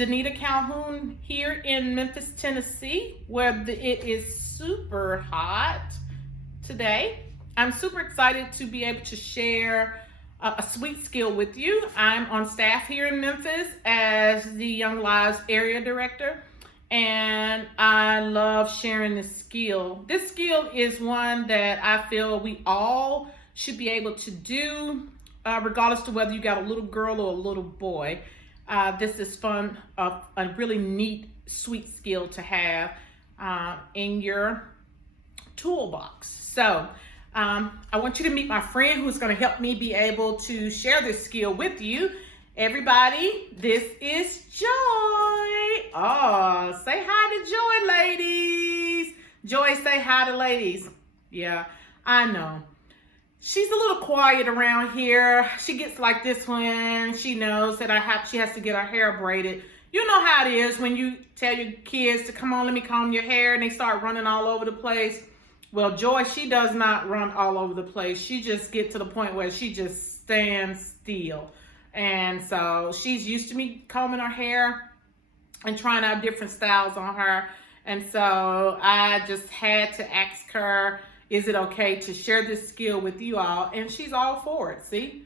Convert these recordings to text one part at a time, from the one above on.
Danita Calhoun here in Memphis, Tennessee, where it is super hot today. I'm super excited to be able to share a sweet skill with you. I'm on staff here in Memphis as the Young Lives Area Director, and I love sharing this skill. This skill is one that I feel we all should be able to do, regardless to whether you got a little girl or a little boy. This is fun, a really neat, sweet skill to have in your toolbox. So I want you to meet my friend who's going to help me be able to share this skill with you. Everybody, this is Joy. Oh, say hi to Joy, ladies. Joy, say hi to ladies. Yeah, I know. She's a little quiet around here. She gets like this when she knows that she has to get her hair braided. You know how it is when you tell your kids to come on, let me comb your hair, and they start running all over the place. Well, Joy, she does not run all over the place. She just gets to the point where she just stands still. And so she's used to me combing her hair and trying out different styles on her. And so I just had to ask her, is it okay to share this skill with you all? And she's all for it, see?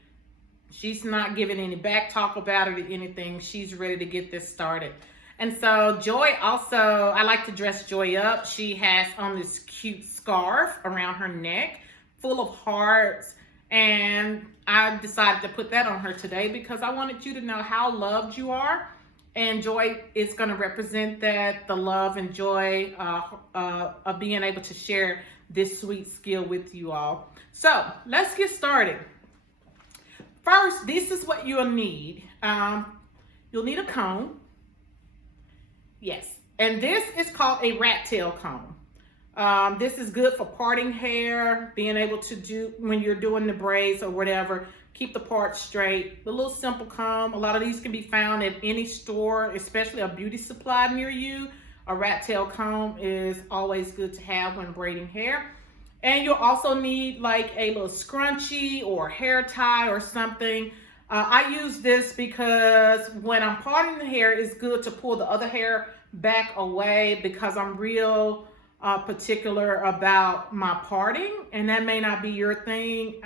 She's not giving any back talk about it or anything. She's ready to get this started. And so Joy also, I like to dress Joy up. She has on this cute scarf around her neck full of hearts. And I decided to put that on her today because I wanted you to know how loved you are. And Joy is going to represent that, the love and joy of being able to share this sweet skill with you all. So let's get started. First, this is what you'll need. You'll need a comb. Yes, and this is called a rat tail comb. This is good for parting hair, being able to do when you're doing the braids or whatever, keep the part straight. The little simple comb, a lot of these can be found at any store, especially a beauty supply near you. A rat tail comb is always good to have when braiding hair. And you'll also need like a little scrunchie or hair tie or something. I use this because when I'm parting the hair, it's good to pull the other hair back away because I'm real particular about my parting, and that may not be your thing.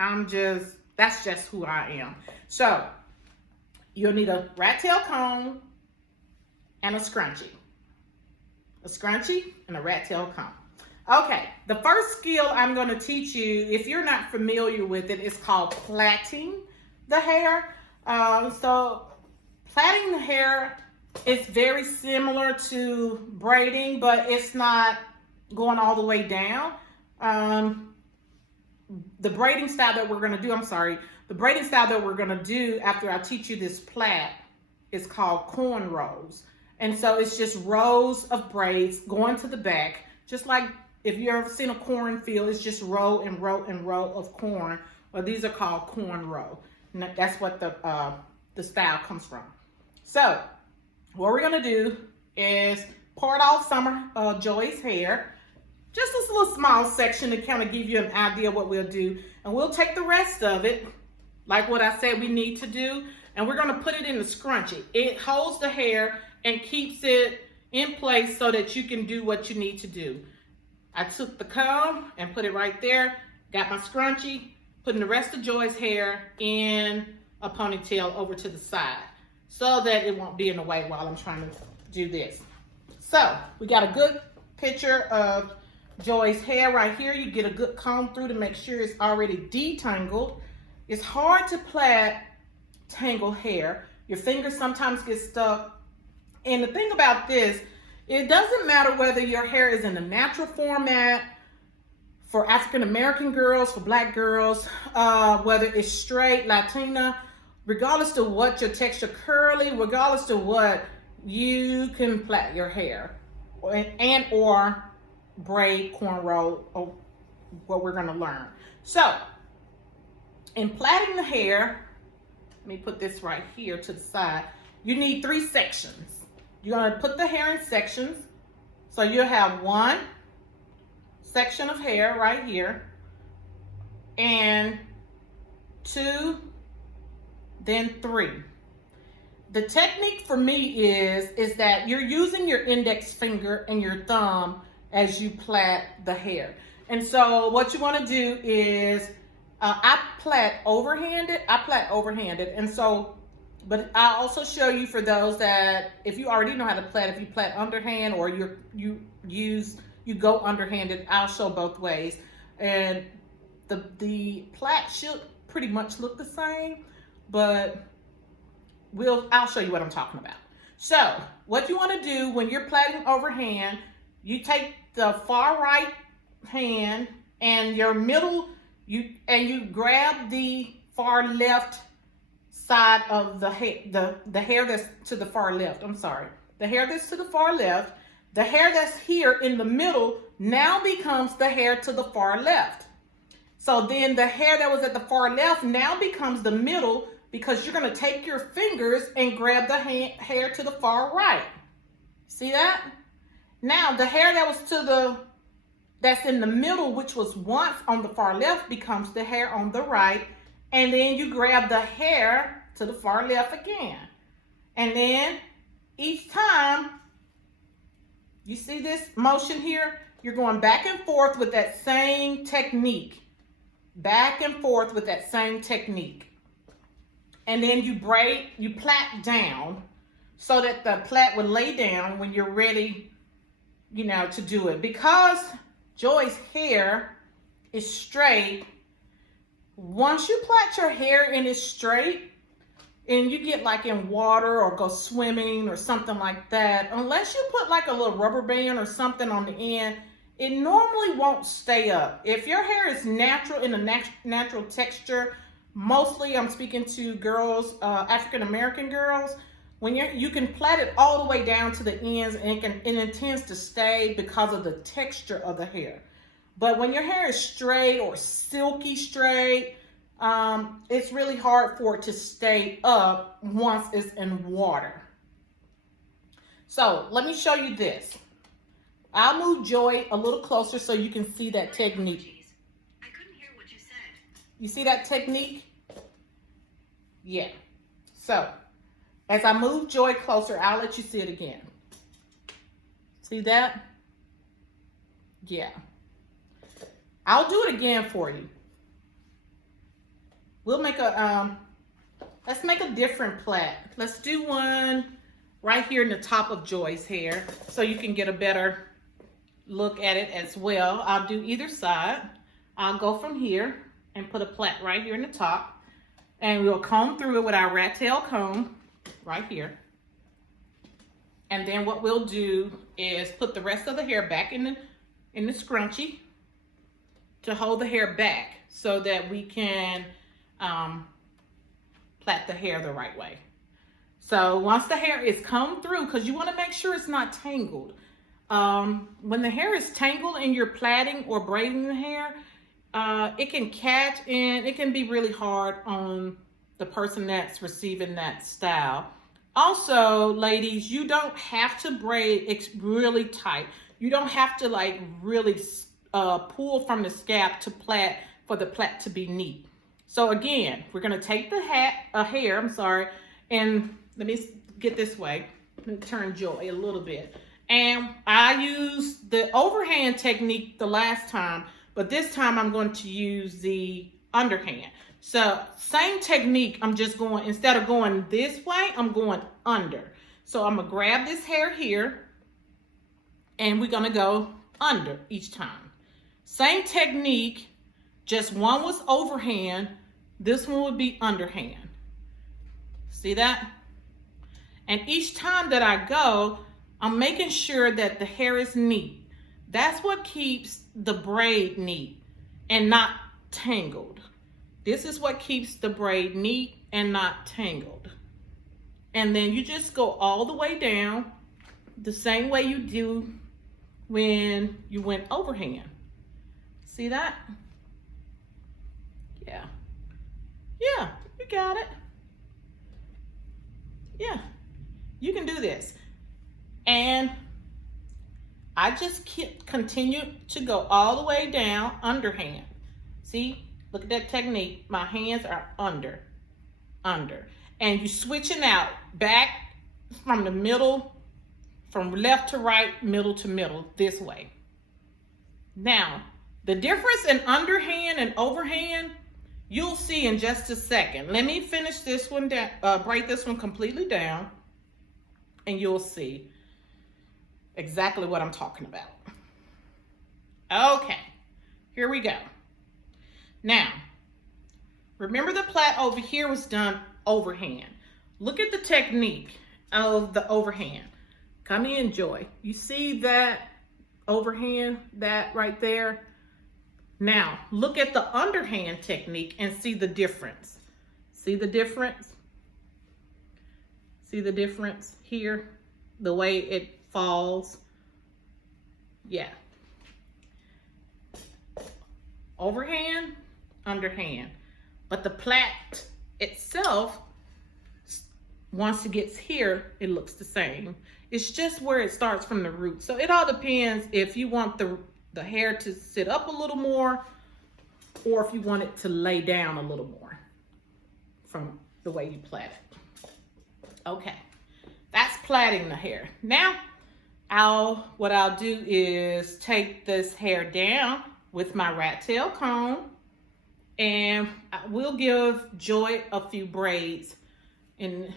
That's just who I am. So you'll need a rat tail comb and a scrunchie. A scrunchie and a rat tail comb. Okay, the first skill I'm going to teach you, if you're not familiar with it, is called plaiting the hair. So plaiting the hair is very similar to braiding, but it's not going all the way down. The braiding style that we're going to do, the braiding style that we're going to do after I teach you this plait is called cornrows. And so it's just rows of braids going to the back, just like if you've ever seen a cornfield, it's just row and row and row of corn. Well, these are called cornrow. And that's what the style comes from. So what we're gonna do is part off some of Joy's hair, just this little small section to kind of give you an idea of what we'll do. And we'll take the rest of it, like what I said we need to do, and we're gonna put it in the scrunchie. It holds the hair and keeps it in place so that you can do what you need to do. I took the comb and put it right there, got my scrunchie, putting the rest of Joy's hair in a ponytail over to the side so that it won't be in the way while I'm trying to do this. So we got a good picture of Joy's hair right here. You get a good comb through to make sure it's already detangled. It's hard to plait tangled hair. Your fingers sometimes get stuck. And the thing about this, it doesn't matter whether your hair is in a natural format for African American girls, for black girls, whether it's straight, Latina, regardless to what your texture, curly, regardless to what, you can plait your hair and or braid, cornrow, or what we're gonna learn. So in plaiting the hair, let me put this right here to the side, you need 3 sections. You're gonna put the hair in sections. So you'll have 1 section of hair right here, and 2, then 3. the technique for me is that you're using your index finger and your thumb as you plait the hair. And so what you want to do is, I plait overhanded. And so, but I also show you for those that, if you already know how to plait, if you plait underhand or you go underhanded, I'll show both ways. And the plait should pretty much look the same, but I'll show you what I'm talking about. So what you want to do when you're plaiting overhand, you take the far right hand and your middle, you grab the far left side of the hair, the hair that's to the far left. I'm sorry, the hair that's to the far left. The hair that's here in the middle now becomes the hair to the far left. So then the hair that was at the far left now becomes the middle, because you're going to take your fingers and grab the hair to the far right. See that? Now the hair that was that's in the middle, which was once on the far left, becomes the hair on the right. And then you grab the hair to the far left again. And then each time, you see this motion here? You're going back and forth with that same technique. Back and forth with that same technique. And then you plait down so that the plait will lay down when you're ready, to do it. Because Joy's hair is straight, once you plait your hair and it's straight, and you get like in water or go swimming or something like that, unless you put like a little rubber band or something on the end, it normally won't stay up. If your hair is natural, in a natural texture, mostly I'm speaking to girls, African-American girls, when you can plait it all the way down to the ends, and it tends to stay because of the texture of the hair. But when your hair is straight or silky straight, it's really hard for it to stay up once it's in water. So let me show you this. I'll move Joy a little closer so you can see that technique. I couldn't hear what you said. You see that technique? Yeah. So as I move Joy closer, I'll let you see it again. See that? Yeah. I'll do it again for you. We'll make let's make a different plait. Let's do one right here in the top of Joy's hair so you can get a better look at it as well. I'll do either side. I'll go from here and put a plait right here in the top, and we'll comb through it with our rat tail comb right here. And then what we'll do is put the rest of the hair back in the scrunchie to hold the hair back so that we can plait the hair the right way. So once the hair is combed through, because you want to make sure it's not tangled. When the hair is tangled and you're plaiting or braiding the hair, it can catch, and it can be really hard on the person that's receiving that style. Also, ladies, you don't have to braid it really tight. You don't have to like really pull from the scalp to plait for the plait to be neat. So again, we're gonna take the hair, and let me get this way. Let me turn Joy a little bit. And I used the overhand technique the last time, but this time I'm going to use the underhand. So same technique, I'm just going, instead of going this way, I'm going under. So I'm gonna grab this hair here, and we're gonna go under each time. Same technique, just one was overhand, this one would be underhand. See that? And each time that I go, I'm making sure that the hair is neat. That's what keeps the braid neat and not tangled. This is what keeps the braid neat and not tangled. And then you just go all the way down the same way you do when you went overhand. See that? Yeah. Yeah, you got it. Yeah, you can do this. And I just continue to go all the way down underhand. See, look at that technique. My hands are under. and you switching out back from the middle, from left to right, middle to middle, this way. Now, the difference in underhand and overhand, you'll see in just a second. Let me finish this one down, break this one completely down, and you'll see exactly what I'm talking about. Okay, here we go. Now, remember the plait over here was done overhand. Look at the technique of the overhand. Come in, Joy. You see that overhand, that right there? Now, look at the underhand technique and see the difference. See the difference? See the difference here? The way it falls? Yeah. Overhand, underhand. But the plait itself, once it gets here, it looks the same. It's just where it starts from the root. So it all depends if you want the hair to sit up a little more or if you want it to lay down a little more from the way you plait it. Okay, that's plaiting the hair. Now, what I'll do is take this hair down with my rat tail comb, and I will give Joy a few braids and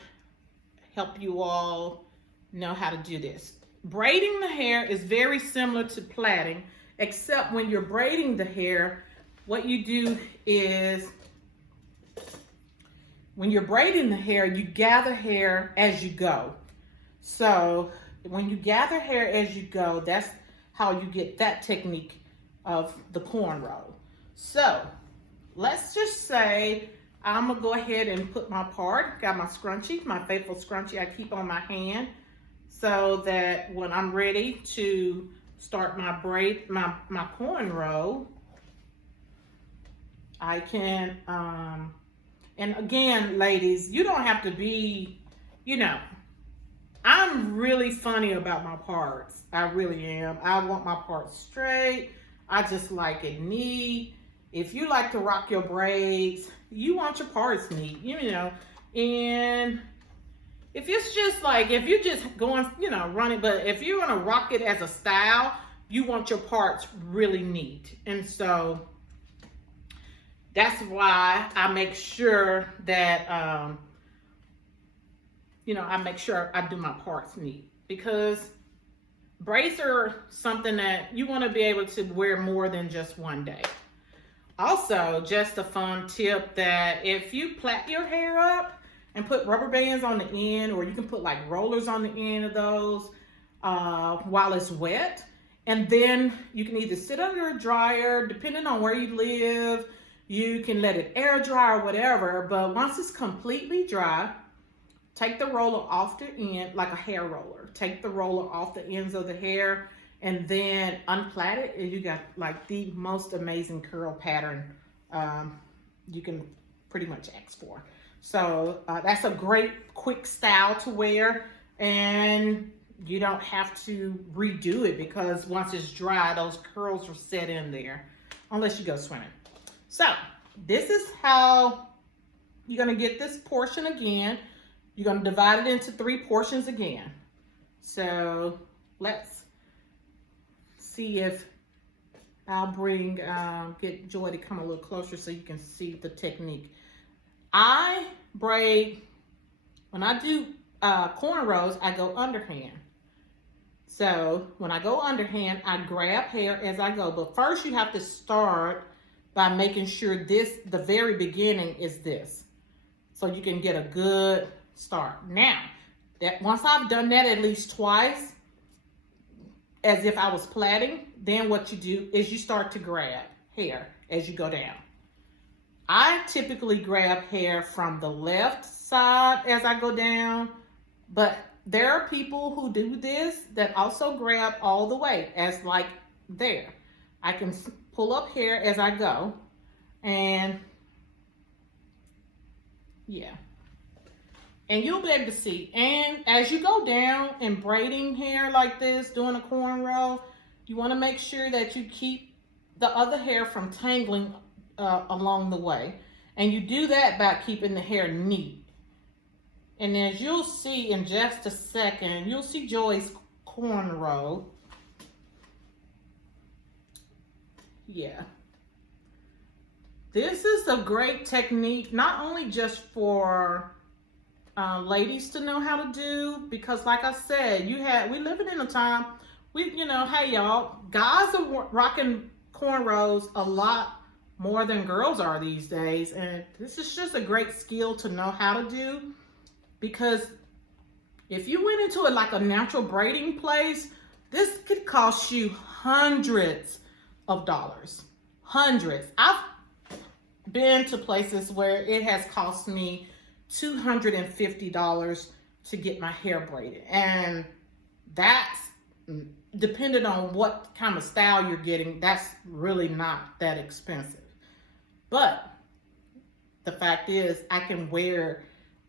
help you all know how to do this. Braiding the hair is very similar to plaiting, except when you're braiding the hair, what you do is, when you're braiding the hair, you gather hair as you go. So when you gather hair as you go, that's how you get that technique of the cornrow. So let's just say I'm gonna go ahead and put my part, got my scrunchie, my faithful scrunchie I keep on my hand, so that when I'm ready to start my braid, my cornrow, I can, and again, ladies, you don't have to be, you know, I'm really funny about my parts. I really am. I want my parts straight. I just like it neat. If you like to rock your braids, you want your parts neat, you know, and if it's just like, if you're just going, you know, running, but if you're gonna rock it as a style, you want your parts really neat. And so that's why I make sure that, you know, I make sure I do my parts neat, because braids are something that you want to be able to wear more than just one day. Also, just a fun tip, that if you plait your hair up and put rubber bands on the end, or you can put like rollers on the end of those while it's wet, and then you can either sit under a dryer, depending on where you live, you can let it air dry or whatever, but once it's completely dry, take the roller off the end, like a hair roller. Take the roller off the ends of the hair and then unplait it, and you got like the most amazing curl pattern you can pretty much ask for. So that's a great quick style to wear, and you don't have to redo it, because once it's dry, those curls are set in there, unless you go swimming. So this is how you're gonna get this portion again. You're gonna divide it into 3 portions again. So let's see if I'll bring, get Joy to come a little closer so you can see the technique. I braid, when I do cornrows, I go underhand. So when I go underhand, I grab hair as I go. But first you have to start by making sure this, the very beginning is this, so you can get a good start. Now, that once I've done that at least twice, as if I was plaiting, then what you do is you start to grab hair as you go down. I typically grab hair from the left side as I go down, but there are people who do this that also grab all the way, as like there. I can pull up hair as I go, and yeah. And you'll be able to see. And as you go down and braiding hair like this, doing a cornrow, you want to make sure that you keep the other hair from tangling along the way. And you do that by keeping the hair neat. And as you'll see in just a second, you'll see Joy's cornrow. Yeah. This is a great technique, not only just for ladies to know how to do, because like I said, we living in a time, hey y'all, guys are rocking cornrows a lot more than girls are these days. And this is just a great skill to know how to do, because if you went into it like a natural braiding place, this could cost you hundreds of dollars. Hundreds. I've been to places where it has cost me $250 to get my hair braided. And that's depending on what kind of style you're getting, that's really not that expensive. But the fact is, I can wear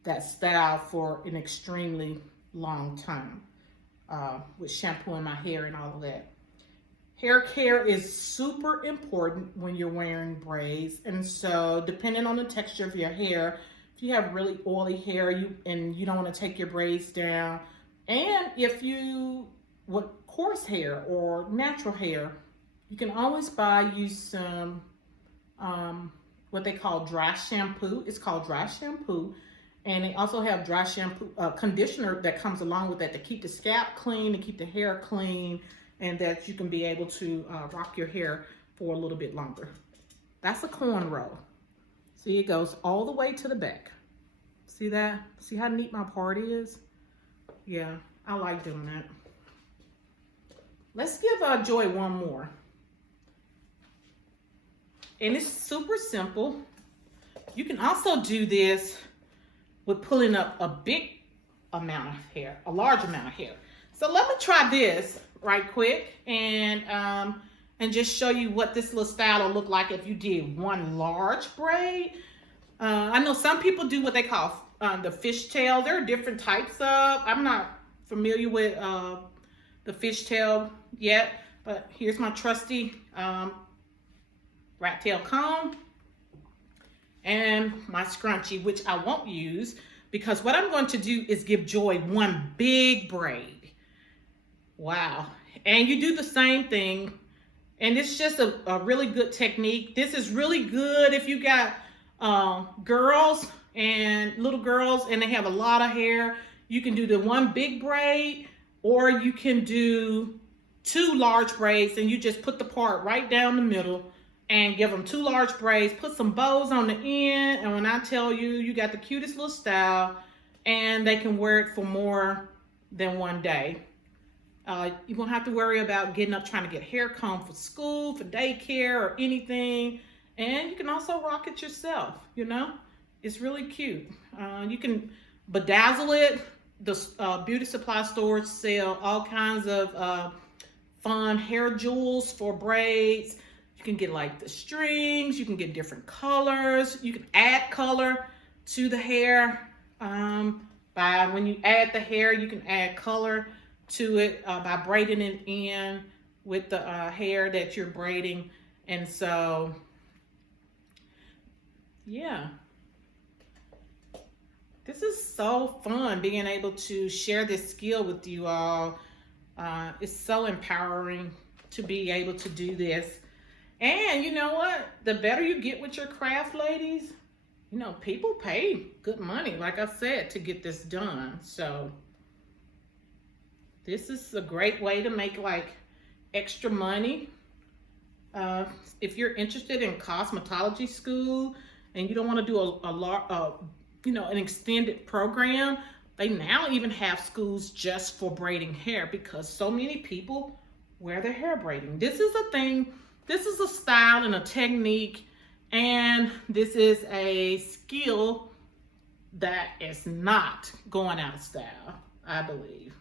that style for an extremely long time with shampooing my hair and all of that. Hair care is super important when you're wearing braids. And so depending on the texture of your hair, if you have really oily hair and you don't want to take your braids down, and if you want coarse hair or natural hair, you can always buy you some what they call dry shampoo. It's called dry shampoo. And they also have dry shampoo conditioner that comes along with that to keep the scalp clean, to keep the hair clean, and that you can be able to rock your hair for a little bit longer. That's a cornrow. See, it goes all the way to the back. See that? See how neat my part is? Yeah, I like doing that. Let's give Joy one more. And it's super simple. You can also do this with pulling up a big amount of hair, a large amount of hair. So let me try this right quick and just show you what this little style will look like if you did one large braid. I know some people do what they call the fishtail. There are different types of, I'm not familiar with the fishtail yet, but here's my trusty rat tail comb and my scrunchie, which I won't use because what I'm going to do is give Joy one big braid. Wow. And you do the same thing. And it's just a really good technique. This is really good if you got girls and little girls and they have a lot of hair. You can do the one big braid, or you can do two large braids and you just put the part right down the middle and give them two large braids, put some bows on the end, and when I tell you, you got the cutest little style, and they can wear it for more than one day. You won't have to worry about getting up trying to get hair combed for school, for daycare, or anything. And you can also rock it yourself, you know? It's really cute. You can bedazzle it. The beauty supply stores sell all kinds of fun hair jewels for braids. You can get like the strings, you can get different colors. You can add color to the hair. When you add the hair, you can add color to it by braiding it in with the hair that you're braiding. And so, yeah. This is so fun being able to share this skill with you all. It's so empowering to be able to do this. And you know what? The better you get with your craft, ladies, you know, people pay good money, like I said, to get this done. So this is a great way to make like extra money. If you're interested in cosmetology school and you don't want to do an extended program, they now even have schools just for braiding hair because so many people wear their hair braiding. This is a thing. This is a style and a technique, and this is a skill that is not going out of style, I believe.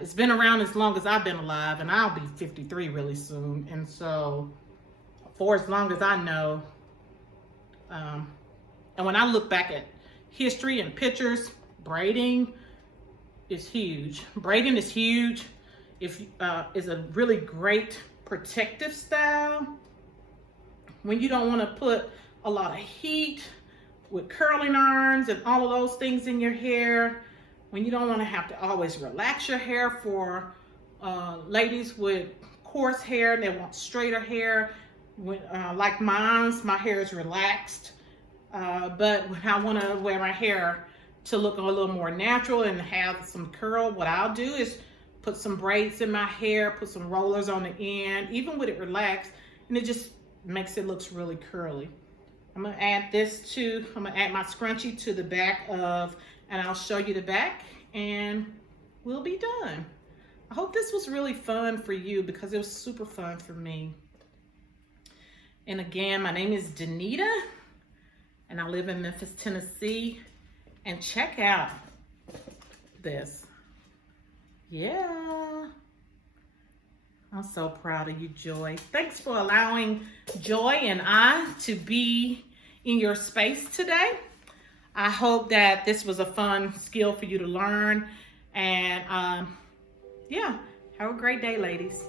It's been around as long as I've been alive, and I'll be 53 really soon. And so for as long as I know, and when I look back at history and pictures, braiding is huge. Braiding is huge. Is a really great protective style when you don't want to put a lot of heat with curling irons and all of those things in your hair, when you don't want to have to always relax your hair. For ladies with coarse hair, they want straighter hair. Like my hair is relaxed, but when I want to wear my hair to look a little more natural and have some curl, what I'll do is put some braids in my hair, put some rollers on the end, even with it relaxed, and it just makes it looks really curly. I'm gonna add my scrunchie to the back of, and I'll show you the back and we'll be done. I hope this was really fun for you because it was super fun for me. And again, my name is Danita and I live in Memphis, Tennessee. And check out this. Yeah. I'm so proud of you, Joy. Thanks for allowing Joy and I to be in your space today. I hope that this was a fun skill for you to learn. And yeah, have a great day, ladies.